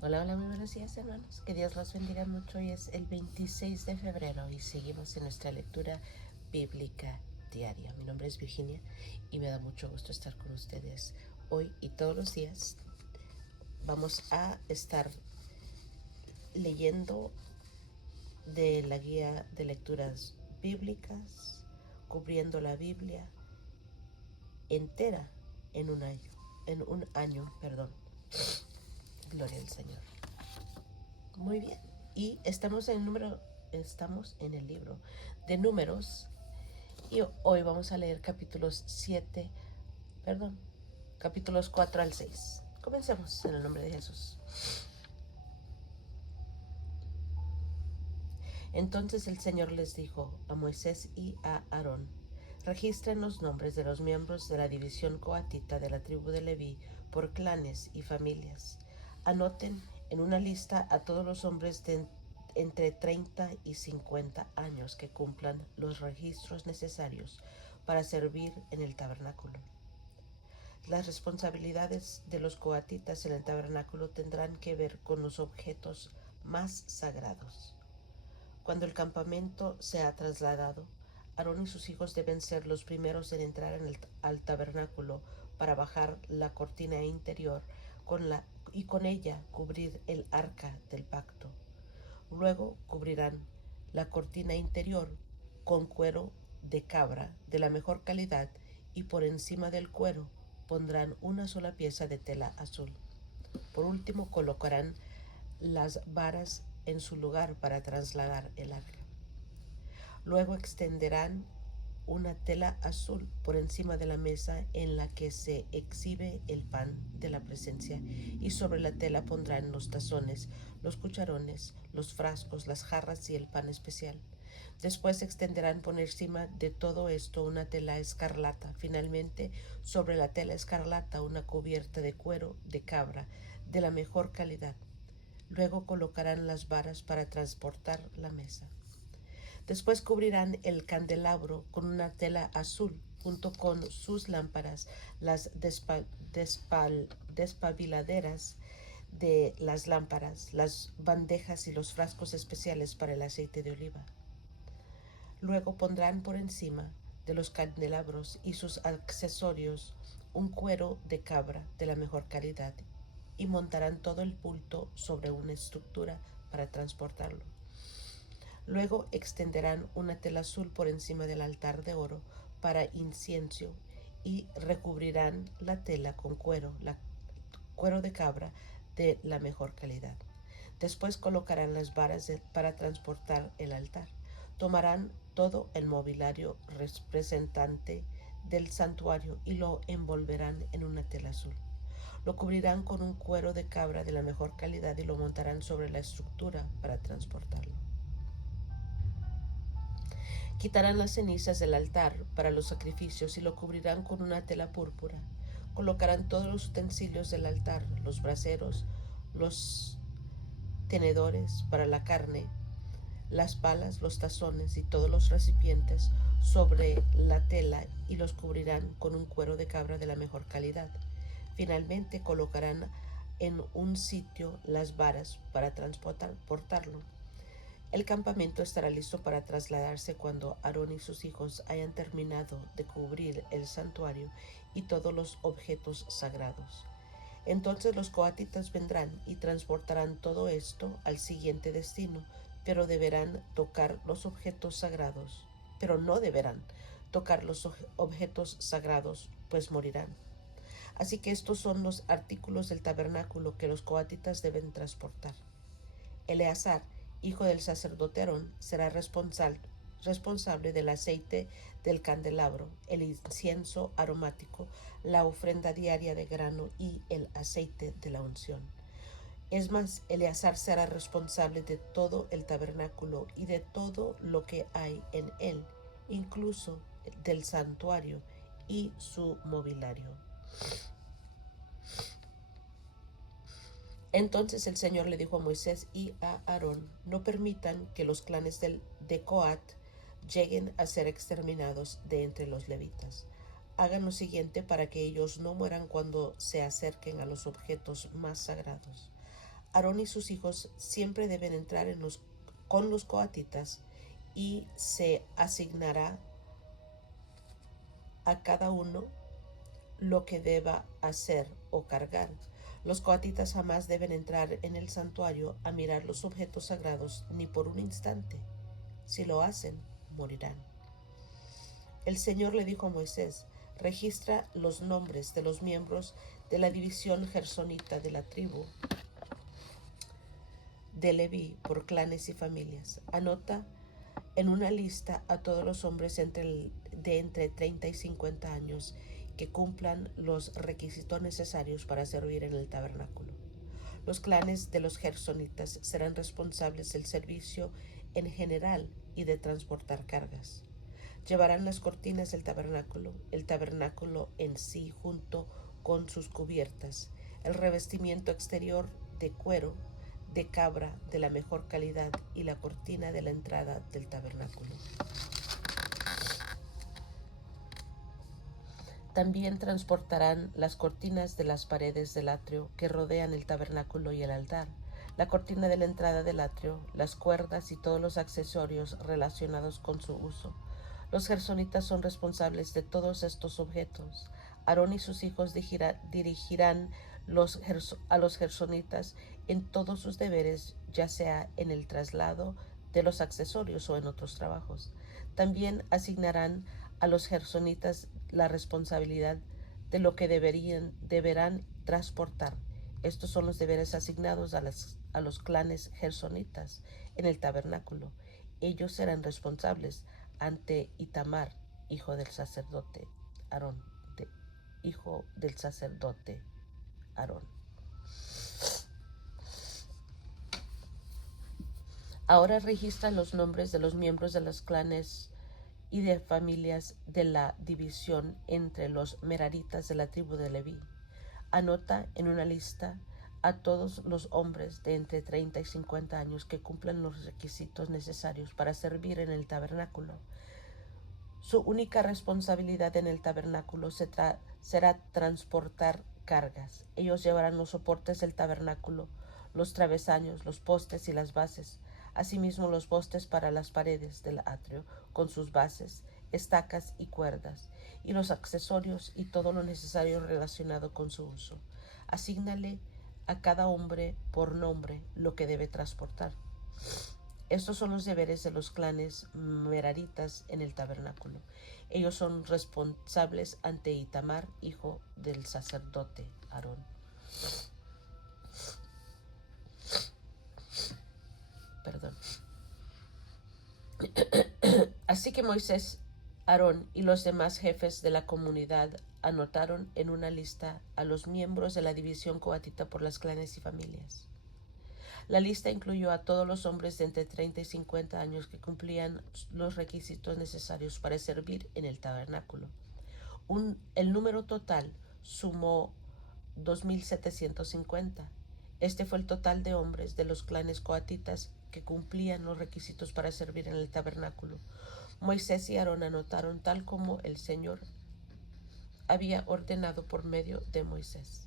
Hola, hola, muy buenos días, hermanos. Que Dios los bendiga mucho. Hoy es el 26 de febrero y seguimos en nuestra lectura bíblica diaria. Mi nombre es Virginia y me da mucho gusto estar con ustedes hoy y todos los días. Vamos a estar leyendo de la guía de lecturas bíblicas, cubriendo la Biblia entera en un año. Gloria al Señor. Muy bien. Y estamos en el libro de Números y hoy vamos a leer capítulos 4 al 6. Comencemos en el nombre de Jesús. Entonces el Señor les dijo a Moisés y a Aarón: registren los nombres de los miembros de la división coatita de la tribu de Leví por clanes y familias. Anoten en una lista a todos los hombres de entre 30 y 50 años que cumplan los registros necesarios para servir en el tabernáculo. Las responsabilidades de los coatitas en el tabernáculo tendrán que ver con los objetos más sagrados. Cuando el campamento sea trasladado, Aarón y sus hijos deben ser los primeros en entrar al tabernáculo para bajar la cortina interior y con ella cubrir el arca del pacto. Luego cubrirán la cortina interior con cuero de cabra de la mejor calidad y por encima del cuero pondrán una sola pieza de tela azul. Por último, colocarán las varas en su lugar para trasladar el arca. Luego extenderán una tela azul por encima de la mesa en la que se exhibe el pan de la presencia, y sobre la tela pondrán los tazones, los cucharones, los frascos, las jarras y el pan especial. Después extenderán por encima de todo esto una tela escarlata. Finalmente, sobre la tela escarlata una cubierta de cuero de cabra de la mejor calidad. Luego colocarán las varas para transportar la mesa. Después cubrirán el candelabro con una tela azul junto con sus lámparas, las despabiladeras de las lámparas, las bandejas y los frascos especiales para el aceite de oliva. Luego pondrán por encima de los candelabros y sus accesorios un cuero de cabra de la mejor calidad y montarán todo el pulto sobre una estructura para transportarlo. Luego extenderán una tela azul por encima del altar de oro para incienso y recubrirán la tela con cuero de cabra de la mejor calidad. Después colocarán las varas para transportar el altar. Tomarán todo el mobiliario representante del santuario y lo envolverán en una tela azul. Lo cubrirán con un cuero de cabra de la mejor calidad y lo montarán sobre la estructura para transportarlo. Quitarán las cenizas del altar para los sacrificios y lo cubrirán con una tela púrpura. Colocarán todos los utensilios del altar, los braseros, los tenedores para la carne, las palas, los tazones y todos los recipientes sobre la tela y los cubrirán con un cuero de cabra de la mejor calidad. Finalmente colocarán en un sitio las varas para transportarlo. El campamento estará listo para trasladarse cuando Aarón y sus hijos hayan terminado de cubrir el santuario y todos los objetos sagrados. Entonces los coatitas vendrán y transportarán todo esto al siguiente destino, pero deberán tocar los objetos sagrados, pero no deberán tocar los objetos sagrados, pues morirán. Así que estos son los artículos del tabernáculo que los coatitas deben transportar. Eleazar, hijo del sacerdote Aarón, será responsable del aceite del candelabro, el incienso aromático, la ofrenda diaria de grano y el aceite de la unción. Es más, Eleazar será responsable de todo el tabernáculo y de todo lo que hay en él, incluso del santuario y su mobiliario. Entonces el Señor le dijo a Moisés y a Aarón: no permitan que los clanes de Coat lleguen a ser exterminados de entre los levitas. Hagan lo siguiente para que ellos no mueran cuando se acerquen a los objetos más sagrados. Aarón y sus hijos siempre deben entrar con los coatitas y se asignará a cada uno lo que deba hacer o cargar. Los coatitas jamás deben entrar en el santuario a mirar los objetos sagrados ni por un instante. Si lo hacen, morirán. El Señor le dijo a Moisés: registra los nombres de los miembros de la división gersonita de la tribu de Leví por clanes y familias. Anota en una lista a todos los hombres de entre 30 y 50 años que cumplan los requisitos necesarios para servir en el tabernáculo. Los clanes de los gersonitas serán responsables del servicio en general y de transportar cargas. Llevarán las cortinas del tabernáculo, el tabernáculo en sí junto con sus cubiertas, el revestimiento exterior de cuero de cabra de la mejor calidad y la cortina de la entrada del tabernáculo. También transportarán las cortinas de las paredes del atrio que rodean el tabernáculo y el altar, la cortina de la entrada del atrio, las cuerdas y todos los accesorios relacionados con su uso. Los gersonitas son responsables de todos estos objetos. Aarón y sus hijos dirigirán a los gersonitas en todos sus deberes, ya sea en el traslado de los accesorios o en otros trabajos. También asignarán a los gersonitas la responsabilidad de lo que deberán transportar. Estos son los deberes asignados a los clanes gersonitas en el tabernáculo. Ellos serán responsables ante Itamar, hijo del sacerdote Aarón. Ahora registra los nombres de los miembros de los clanes y de familias de la división entre los meraritas de la tribu de Leví. Anota en una lista a todos los hombres de entre 30 y 50 años que cumplan los requisitos necesarios para servir en el tabernáculo. Su única responsabilidad en el tabernáculo será transportar cargas. Ellos llevarán los soportes del tabernáculo, los travesaños, los postes y las bases, asimismo los postes para las paredes del atrio, con sus bases, estacas y cuerdas, y los accesorios y todo lo necesario relacionado con su uso. Asígnale a cada hombre por nombre lo que debe transportar. Estos son los deberes de los clanes meraritas en el tabernáculo. Ellos son responsables ante Itamar, hijo del sacerdote Aarón. Así que Moisés, Aarón y los demás jefes de la comunidad anotaron en una lista a los miembros de la división coatita por las clanes y familias. La lista incluyó a todos los hombres de entre 30 y 50 años que cumplían los requisitos necesarios para servir en el tabernáculo. El número total sumó 2,750. Este fue el total de hombres de los clanes coatitas que cumplían los requisitos para servir en el tabernáculo. Moisés y Aarón anotaron tal como el Señor había ordenado por medio de Moisés.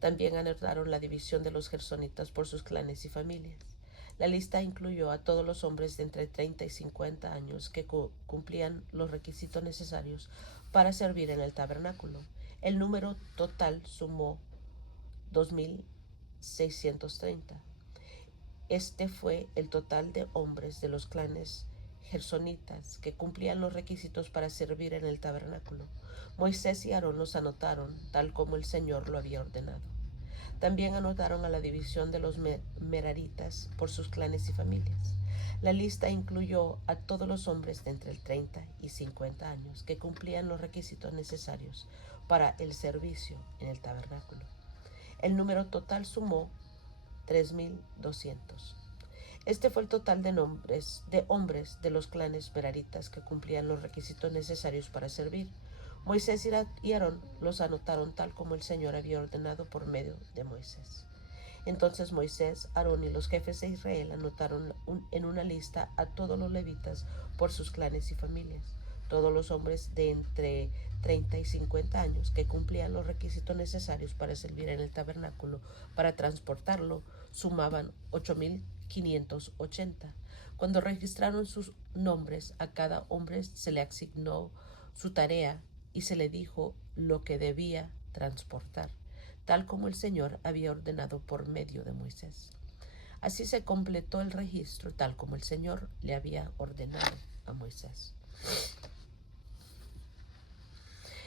También anotaron la división de los gersonitas por sus clanes y familias. La lista incluyó a todos los hombres de entre 30 y 50 años que cumplían los requisitos necesarios para servir en el tabernáculo. El número total sumó 2,630. Este fue el total de hombres de los clanes gersonitas que cumplían los requisitos para servir en el tabernáculo. Moisés y Aarón los anotaron tal como el Señor lo había ordenado. También anotaron a la división de los meraritas por sus clanes y familias. La lista incluyó a todos los hombres de entre 30 y 50 años que cumplían los requisitos necesarios para el servicio en el tabernáculo. El número total sumó 3,200. Este fue el total de hombres de los clanes meraritas que cumplían los requisitos necesarios para servir. Moisés y Aarón los anotaron tal como el Señor había ordenado por medio de Moisés. Entonces Moisés, Aarón y los jefes de Israel anotaron en una lista a todos los levitas por sus clanes y familias. Todos los hombres de entre 30 y 50 años que cumplían los requisitos necesarios para servir en el tabernáculo, para transportarlo, sumaban 8,580. Cuando registraron sus nombres, a cada hombre se le asignó su tarea y se le dijo lo que debía transportar, tal como el Señor había ordenado por medio de Moisés. Así se completó el registro, tal como el Señor le había ordenado a Moisés.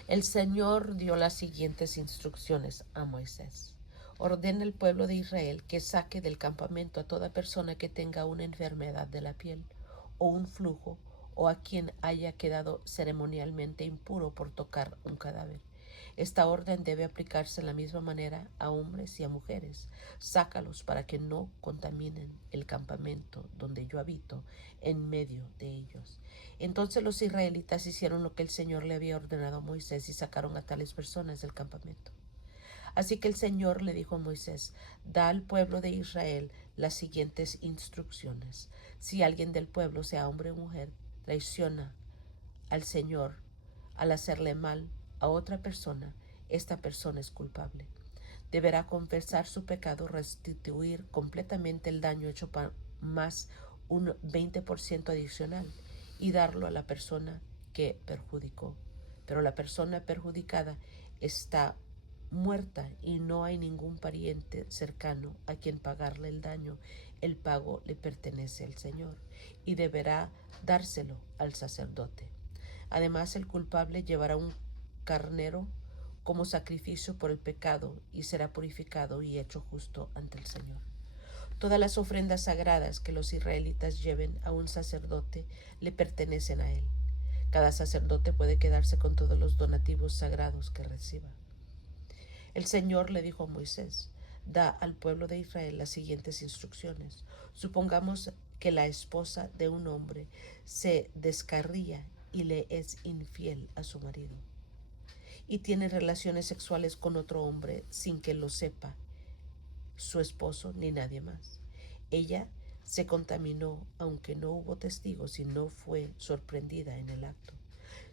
El Señor dio las siguientes instrucciones a Moisés. Ordena al pueblo de Israel que saque del campamento a toda persona que tenga una enfermedad de la piel o un flujo, o a quien haya quedado ceremonialmente impuro por tocar un cadáver. Esta orden debe aplicarse de la misma manera a hombres y a mujeres. Sácalos para que no contaminen el campamento donde yo habito en medio de ellos. Entonces los israelitas hicieron lo que el Señor le había ordenado a Moisés y sacaron a tales personas del campamento. Así que el Señor le dijo a Moisés: da al pueblo de Israel las siguientes instrucciones. Si alguien del pueblo, sea hombre o mujer, traiciona al Señor al hacerle mal a otra persona, esta persona es culpable. Deberá confesar su pecado, restituir completamente el daño hecho más un 20% adicional y darlo a la persona que perjudicó. Pero la persona perjudicada está muerta y no hay ningún pariente cercano a quien pagarle el daño. El pago le pertenece al Señor y deberá dárselo al sacerdote. Además, el culpable llevará un carnero como sacrificio por el pecado y será purificado y hecho justo ante el Señor. Todas las ofrendas sagradas que los israelitas lleven a un sacerdote le pertenecen a él. Cada sacerdote puede quedarse con todos los donativos sagrados que reciba. El Señor le dijo a Moisés: da al pueblo de Israel las siguientes instrucciones. Supongamos que la esposa de un hombre se descarría y le es infiel a su marido y tiene relaciones sexuales con otro hombre sin que lo sepa su esposo ni nadie más. Ella se contaminó, aunque no hubo testigos, y no fue sorprendida en el acto.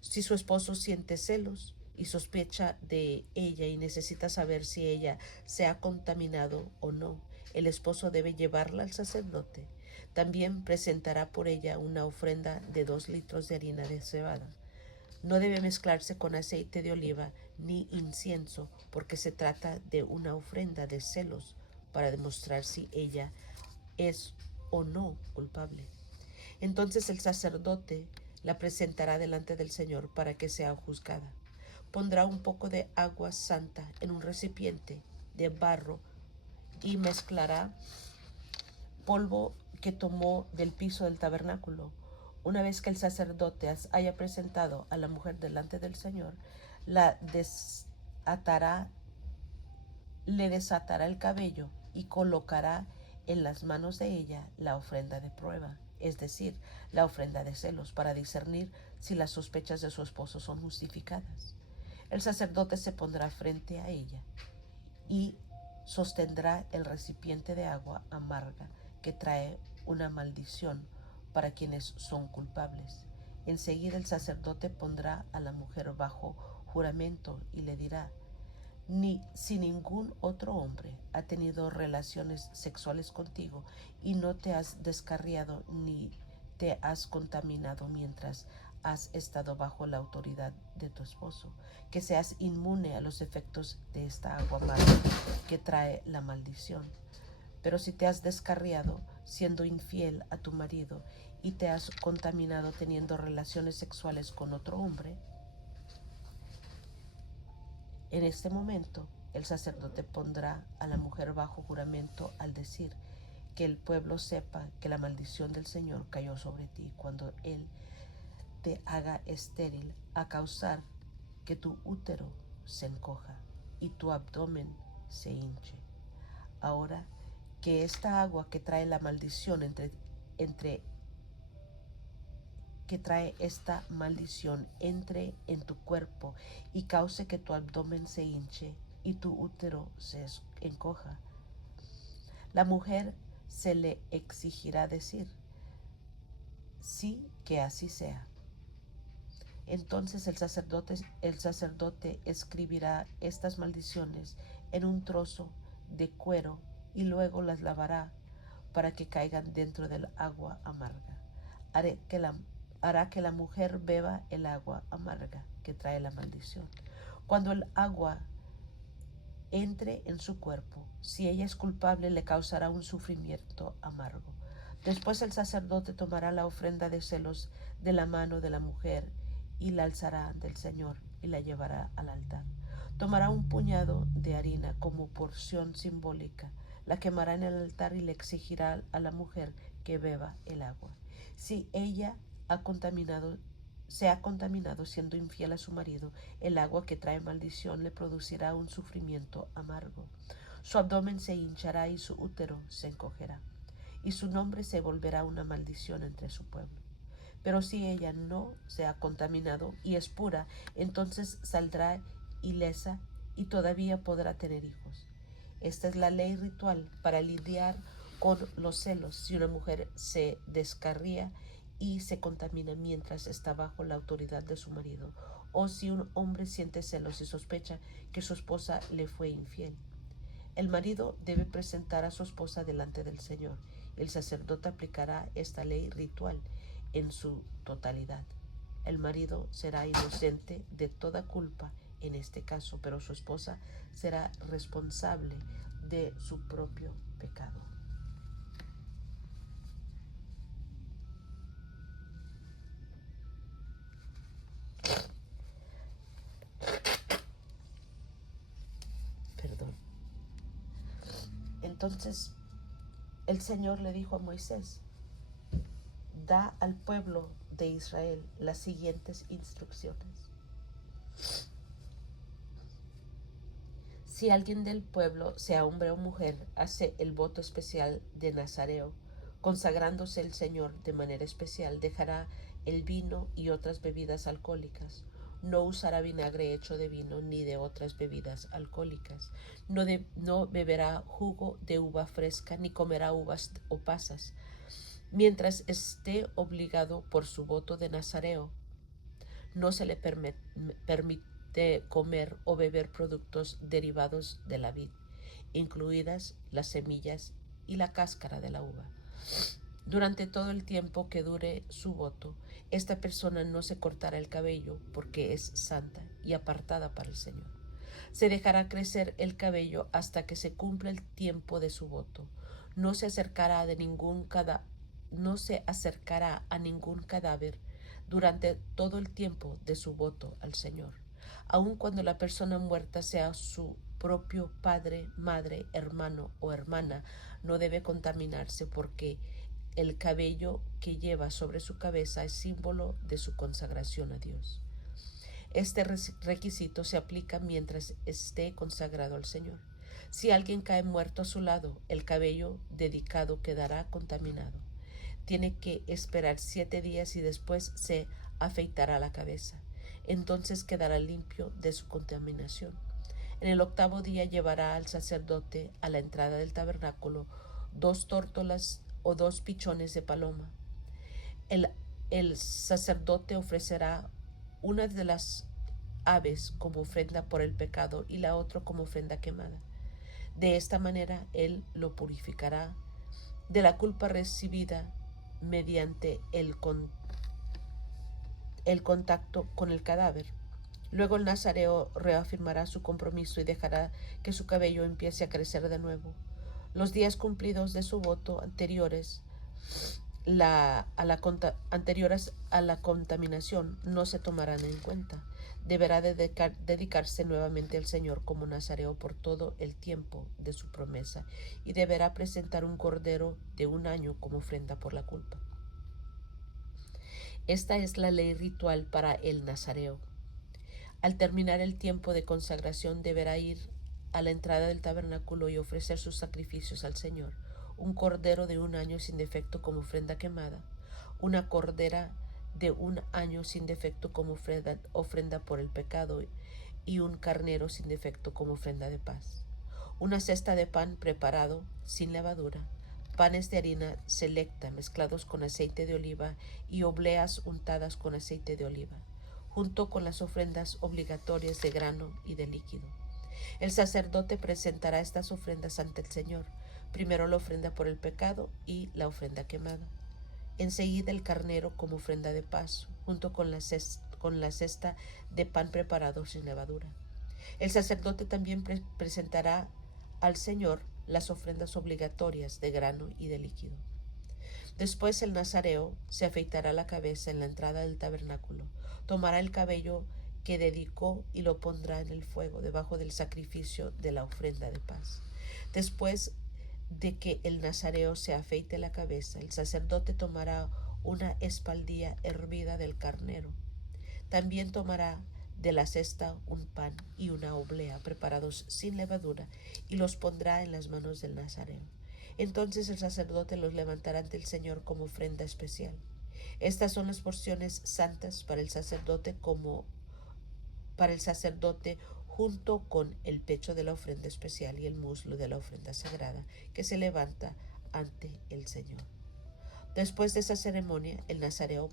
Si su esposo siente celos y sospecha de ella y necesita saber si ella se ha contaminado o no, el esposo debe llevarla al sacerdote. También presentará por ella una ofrenda de 2 litros de harina de cebada. No debe mezclarse con aceite de oliva ni incienso, porque se trata de una ofrenda de celos para demostrar si ella es o no culpable. Entonces el sacerdote la presentará delante del Señor para que sea juzgada. Pondrá un poco de agua santa en un recipiente de barro y mezclará polvo que tomó del piso del tabernáculo. Una vez que el sacerdote haya presentado a la mujer delante del Señor, la le desatará el cabello y colocará en las manos de ella la ofrenda de prueba, es decir, la ofrenda de celos, para discernir si las sospechas de su esposo son justificadas. El sacerdote se pondrá frente a ella y sostendrá el recipiente de agua amarga que trae una maldición para quienes son culpables. Enseguida el sacerdote pondrá a la mujer bajo juramento y le dirá: si ningún otro hombre ha tenido relaciones sexuales contigo y no te has descarriado ni te has contaminado mientras has estado bajo la autoridad de tu esposo, que seas inmune a los efectos de esta agua amarga que trae la maldición. Pero si te has descarriado siendo infiel a tu marido y te has contaminado teniendo relaciones sexuales con otro hombre, en este momento el sacerdote pondrá a la mujer bajo juramento al decir: que el pueblo sepa que la maldición del Señor cayó sobre ti cuando Él te haga estéril, a causar que tu útero se encoja y tu abdomen se hinche. Ahora que esta agua que trae la maldición entre en tu cuerpo y cause que tu abdomen se hinche y tu útero se encoja, la mujer se le exigirá decir: sí, que así sea. Entonces el sacerdote escribirá estas maldiciones en un trozo de cuero y luego las lavará para que caigan dentro del agua amarga. Hará que la mujer beba el agua amarga que trae la maldición. Cuando el agua entre en su cuerpo, si ella es culpable, le causará un sufrimiento amargo. Después el sacerdote tomará la ofrenda de celos de la mano de la mujer y la alzará ante el Señor y la llevará al altar. Tomará un puñado de harina como porción simbólica, la quemará en el altar y le exigirá a la mujer que beba el agua. Si ella se ha contaminado siendo infiel a su marido, el agua que trae maldición le producirá un sufrimiento amargo. Su abdomen se hinchará y su útero se encogerá, y su nombre se volverá una maldición entre su pueblo. Pero si ella no se ha contaminado y es pura, entonces saldrá ilesa y todavía podrá tener hijos. Esta es la ley ritual para lidiar con los celos si una mujer se descarría y se contamina mientras está bajo la autoridad de su marido, o si un hombre siente celos y sospecha que su esposa le fue infiel. El marido debe presentar a su esposa delante del Señor. El sacerdote aplicará esta ley ritual en su totalidad. El marido será inocente de toda culpa en este caso, pero su esposa será responsable de su propio pecado. Perdón. Entonces el Señor le dijo a Moisés: da al pueblo de Israel las siguientes instrucciones. Si alguien del pueblo, sea hombre o mujer, hace el voto especial de Nazareo, consagrándose el Señor de manera especial, dejará el vino y otras bebidas alcohólicas. No usará vinagre hecho de vino ni de otras bebidas alcohólicas. No beberá jugo de uva fresca ni comerá uvas o pasas. Mientras esté obligado por su voto de Nazareo, no se le permite comer o beber productos derivados de la vid, incluidas las semillas y la cáscara de la uva. Durante todo el tiempo que dure su voto, esta persona no se cortará el cabello porque es santa y apartada para el Señor. Se dejará crecer el cabello hasta que se cumpla el tiempo de su voto. No se acercará a ningún cadáver durante todo el tiempo de su voto al Señor, aun cuando la persona muerta sea su propio padre, madre, hermano o hermana. No debe contaminarse porque el cabello que lleva sobre su cabeza es símbolo de su consagración a Dios. Este requisito se aplica mientras esté consagrado al Señor. Si alguien cae muerto a su lado, el cabello dedicado quedará contaminado. Tiene que esperar 7 días y después se afeitará la cabeza. Entonces quedará limpio de su contaminación. En el 8º día llevará al sacerdote a la entrada del tabernáculo 2 tórtolas o 2 pichones de paloma. El sacerdote ofrecerá una de las aves como ofrenda por el pecado y la otra como ofrenda quemada. De esta manera él lo purificará de la culpa recibida mediante el contacto con el cadáver. Luego el nazareo reafirmará su compromiso y dejará que su cabello empiece a crecer de nuevo. Los días cumplidos de su voto anteriores a la contaminación no se tomarán en cuenta. Deberá dedicarse nuevamente al Señor como nazareo por todo el tiempo de su promesa y deberá presentar un cordero de 1 año como ofrenda por la culpa. Esta es la ley ritual para el nazareo. Al terminar el tiempo de consagración deberá ir a la entrada del tabernáculo y ofrecer sus sacrificios al Señor: un cordero de 1 año sin defecto como ofrenda quemada, una cordera de 1 año sin defecto como ofrenda por el pecado y un carnero sin defecto como ofrenda de paz. Una cesta de pan preparado sin levadura, panes de harina selecta mezclados con aceite de oliva y obleas untadas con aceite de oliva, junto con las ofrendas obligatorias de grano y de líquido. El sacerdote presentará estas ofrendas ante el Señor primero la ofrenda por el pecado y la ofrenda quemada. Enseguida el carnero como ofrenda de paz, junto con la cesta de pan preparado sin levadura. El sacerdote también presentará al Señor las ofrendas obligatorias de grano y de líquido. Después el nazareo se afeitará la cabeza en la entrada del tabernáculo, tomará el cabello que dedicó y lo pondrá en el fuego debajo del sacrificio de la ofrenda de paz. Después de que el nazareo se afeite la cabeza, el sacerdote tomará una espaldilla hervida del carnero. También tomará de la cesta un pan y una oblea preparados sin levadura y los pondrá en las manos del nazareo. Entonces el sacerdote los levantará ante el Señor como ofrenda especial. Estas son las porciones santas para el sacerdote junto con el pecho de la ofrenda especial y el muslo de la ofrenda sagrada que se levanta ante el Señor. Después de esa ceremonia, el nazareo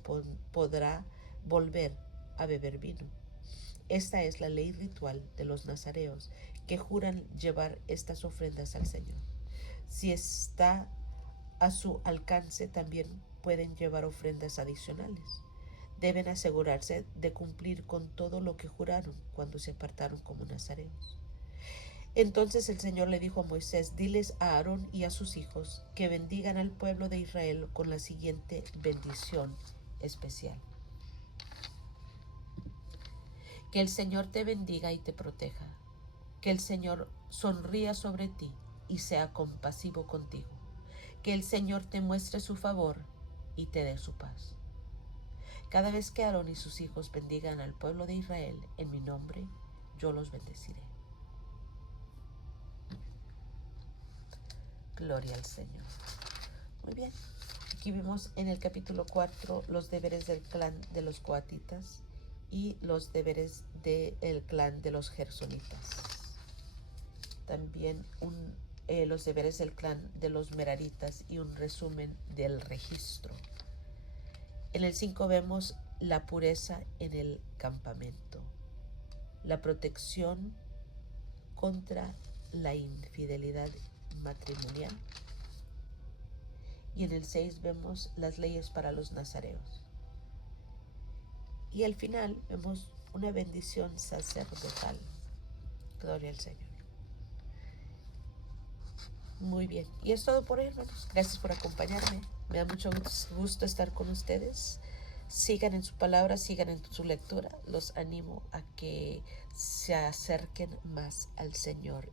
podrá volver a beber vino. Esta es la ley ritual de los nazareos que juran llevar estas ofrendas al Señor. Si está a su alcance, también pueden llevar ofrendas adicionales. Deben asegurarse de cumplir con todo lo que juraron cuando se apartaron como nazareos. Entonces el Señor le dijo a Moisés: diles a Aarón y a sus hijos que bendigan al pueblo de Israel con la siguiente bendición especial. Que el Señor te bendiga y te proteja. Que el Señor sonría sobre ti y sea compasivo contigo. Que el Señor te muestre su favor y te dé su paz. Cada vez que Aarón y sus hijos bendigan al pueblo de Israel en mi nombre, yo los bendeciré. Gloria al Señor. Muy bien. Aquí vimos en el capítulo 4 los deberes del clan de los coatitas y los deberes del clan de los gersonitas. También los deberes del clan de los meraritas y un resumen del registro. En el 5 vemos la pureza en el campamento, la protección contra la infidelidad matrimonial. Y en el 6 vemos las leyes para los nazareos. Y al final vemos una bendición sacerdotal. Gloria al Señor. Muy bien. Y es todo por hoy, hermanos. Gracias por acompañarme. Me da mucho gusto estar con ustedes. Sigan en su palabra, sigan en su lectura. Los animo a que se acerquen más al Señor,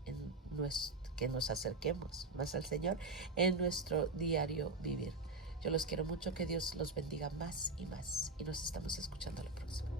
que nos acerquemos más al Señor en nuestro diario vivir. Yo los quiero mucho, que Dios los bendiga más y más. Y nos estamos escuchando la próxima.